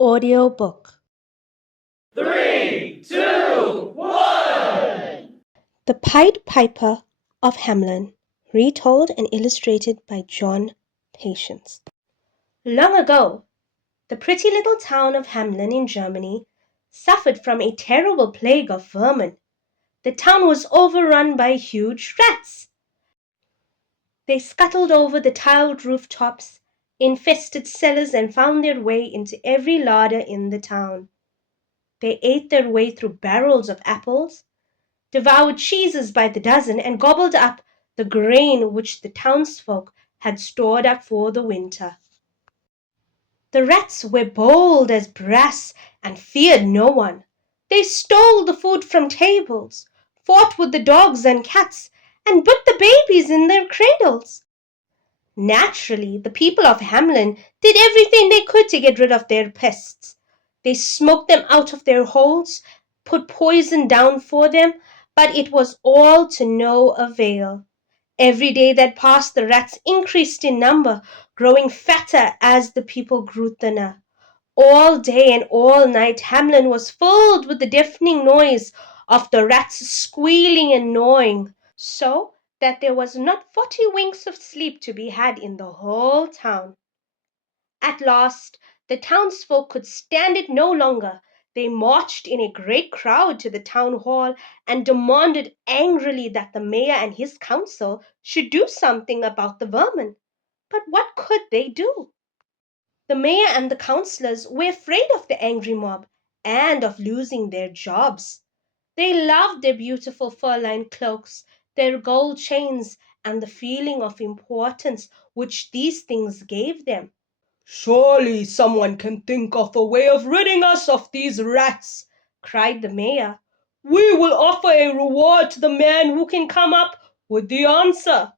Audiobook. 3, 2, 1! The Pied Piper of Hamlin, retold and illustrated by John Patience. Long ago, the pretty little town of Hamlin in Germany suffered from a terrible plague of vermin. The town was overrun by huge rats. They scuttled over the tiled rooftops, infested cellars, and found their way into every larder in the town. They ate their way through barrels of apples, devoured cheeses by the dozen, and gobbled up the grain which the townsfolk had stored up for the winter. The rats were bold as brass and feared no one. They stole the food from tables, fought with the dogs and cats, and put the babies in their cradles. Naturally, the people of Hamlin did everything they could to get rid of their pests. They smoked them out of their holes, put poison down for them, but it was all to no avail. Every day that passed, the rats increased in number, growing fatter as the people grew thinner. All day and all night, Hamlin was filled with the deafening noise of the rats squealing and gnawing, so that there was not 40 winks of sleep to be had in the whole town. At last, the townsfolk could stand it no longer. They marched in a great crowd to the town hall and demanded angrily that the mayor and his council should do something about the vermin. But what could they do? The mayor and the councillors were afraid of the angry mob and of losing their jobs. They loved their beautiful fur-lined cloaks, their gold chains, and the feeling of importance which these things gave them. Surely someone can think of a way of ridding us of these rats, cried the mayor. We will offer a reward to the man who can come up with the answer.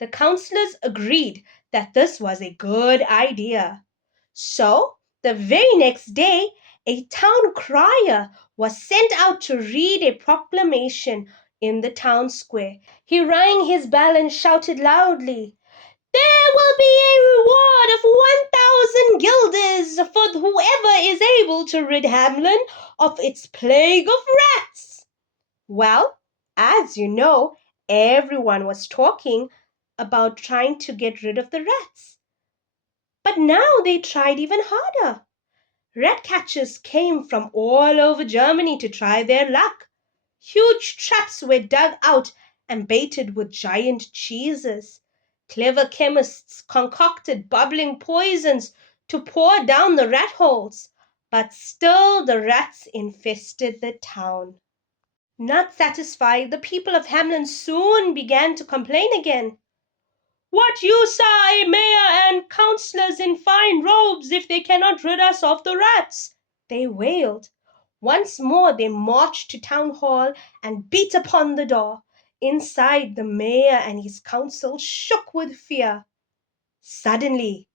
The councillors agreed that this was a good idea. So, the very next day, a town crier was sent out to read a proclamation in the town square. He rang his bell and shouted loudly, "There will be a reward of 1,000 guilders for whoever is able to rid Hamlin of its plague of rats." Well, as you know, everyone was talking about trying to get rid of the rats. But now they tried even harder. Rat catchers came from all over Germany to try their luck. Huge traps were dug out and baited with giant cheeses. Clever chemists concocted bubbling poisons to pour down the rat holes, but still the rats infested the town. Not satisfied, the people of Hamlin soon began to complain again. "What use are a mayor and councillors in fine robes if they cannot rid us of the rats?" they wailed. Once more they marched to town hall and beat upon the door. Inside, the mayor and his council shook with fear. Suddenly,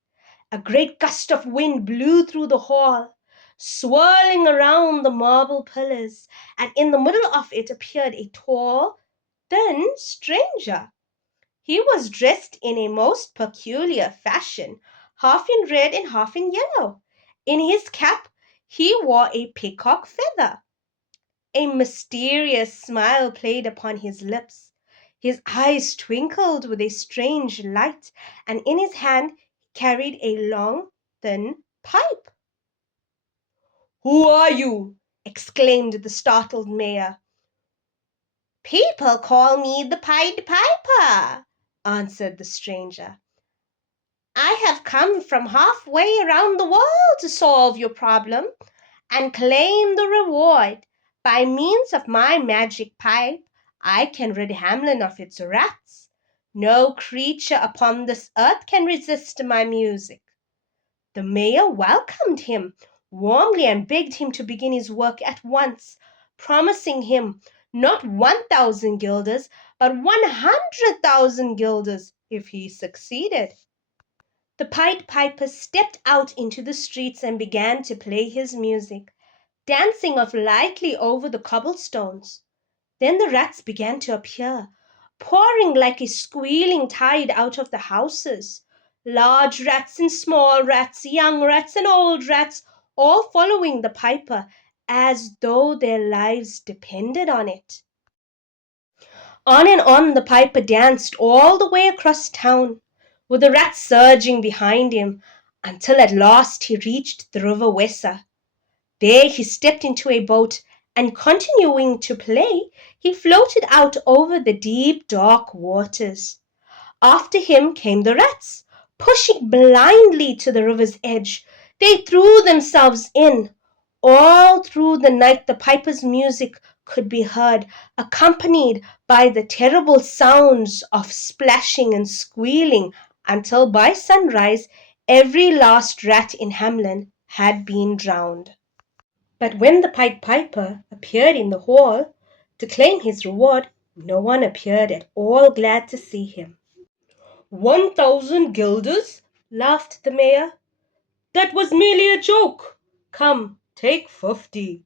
a great gust of wind blew through the hall, swirling around the marble pillars, and in the middle of it appeared a tall, thin stranger. He was dressed in a most peculiar fashion, half in red and half in yellow. In his cap he wore a peacock feather. A mysterious smile played upon his lips. His eyes twinkled with a strange light, and in his hand he carried a long, thin pipe. Who are you? Exclaimed the startled mayor. People call me the Pied Piper, answered the stranger. I have come from halfway around the world to solve your problem and claim the reward. By means of my magic pipe, I can rid Hamlin of its rats. No creature upon this earth can resist my music. The mayor welcomed him warmly and begged him to begin his work at once, promising him not 1,000 guilders, but 100,000 guilders if he succeeded. The Pied Piper stepped out into the streets and began to play his music, dancing off lightly over the cobblestones. Then the rats began to appear, pouring like a squealing tide out of the houses. Large rats and small rats, young rats and old rats, all following the piper as though their lives depended on it. On and on the piper danced all the way across town, with the rats surging behind him, until at last he reached the river Wesser. There he stepped into a boat, and continuing to play, he floated out over the deep, dark waters. After him came the rats, pushing blindly to the river's edge. They threw themselves in. All through the night the piper's music could be heard, accompanied by the terrible sounds of splashing and squealing, until by sunrise every last rat in Hamlin had been drowned. But when the Pied Piper appeared in the hall to claim his reward, no one appeared at all glad to see him. 1,000 guilders? Laughed the mayor. That was merely a joke. Come, take 50.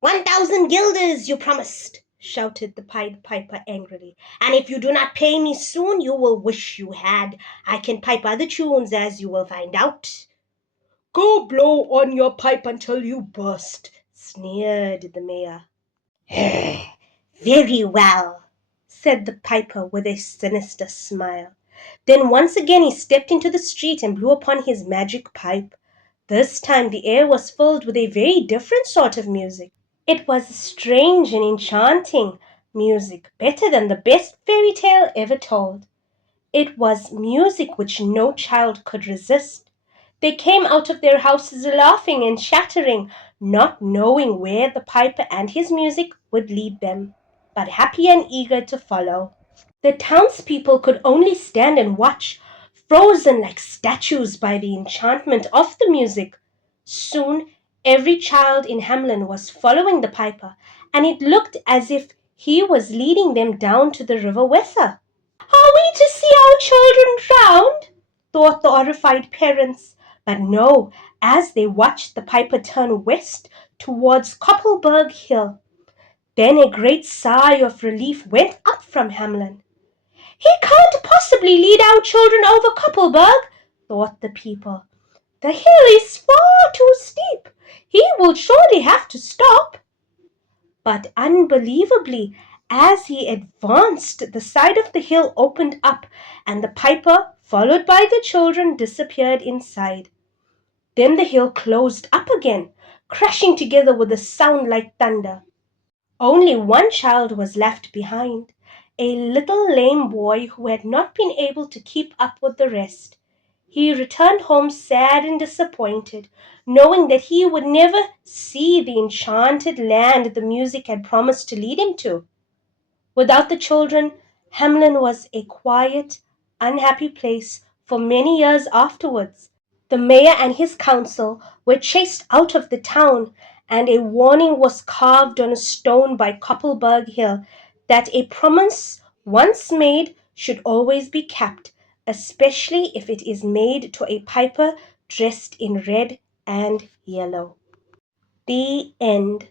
1,000 guilders, you promised, shouted the Pied Piper angrily. And if you do not pay me soon, you will wish you had. I can pipe other tunes, as you will find out. Go blow on your pipe until you burst, sneered the mayor. Very well, said the piper with a sinister smile. Then once again he stepped into the street and blew upon his magic pipe. This time the air was filled with a very different sort of music. It was strange and enchanting music, better than the best fairy tale ever told. It was music which no child could resist. They came out of their houses laughing and chattering, not knowing where the piper and his music would lead them, but happy and eager to follow. The townspeople could only stand and watch, frozen like statues by the enchantment of the music. Soon every child in Hamlin was following the piper, and it looked as if he was leading them down to the river Wesser. Are we to see our children drowned? Thought the horrified parents. But no, as they watched the piper turn west towards Koppelberg Hill. Then a great sigh of relief went up from Hamlin. He can't possibly lead our children over Koppelberg, thought the people. The hill is far too steep. He will surely have to stop. But unbelievably, as he advanced, the side of the hill opened up, and the piper, followed by the children, disappeared inside. Then the hill closed up again, crashing together with a sound like thunder. Only one child was left behind, a little lame boy who had not been able to keep up with the rest. He returned home sad and disappointed, knowing that he would never see the enchanted land the music had promised to lead him to. Without the children, Hamlin was a quiet, unhappy place for many years afterwards. The mayor and his council were chased out of the town, and a warning was carved on a stone by Koppelberg Hill that a promise once made should always be kept, especially if it is made to a piper dressed in red and yellow. The end.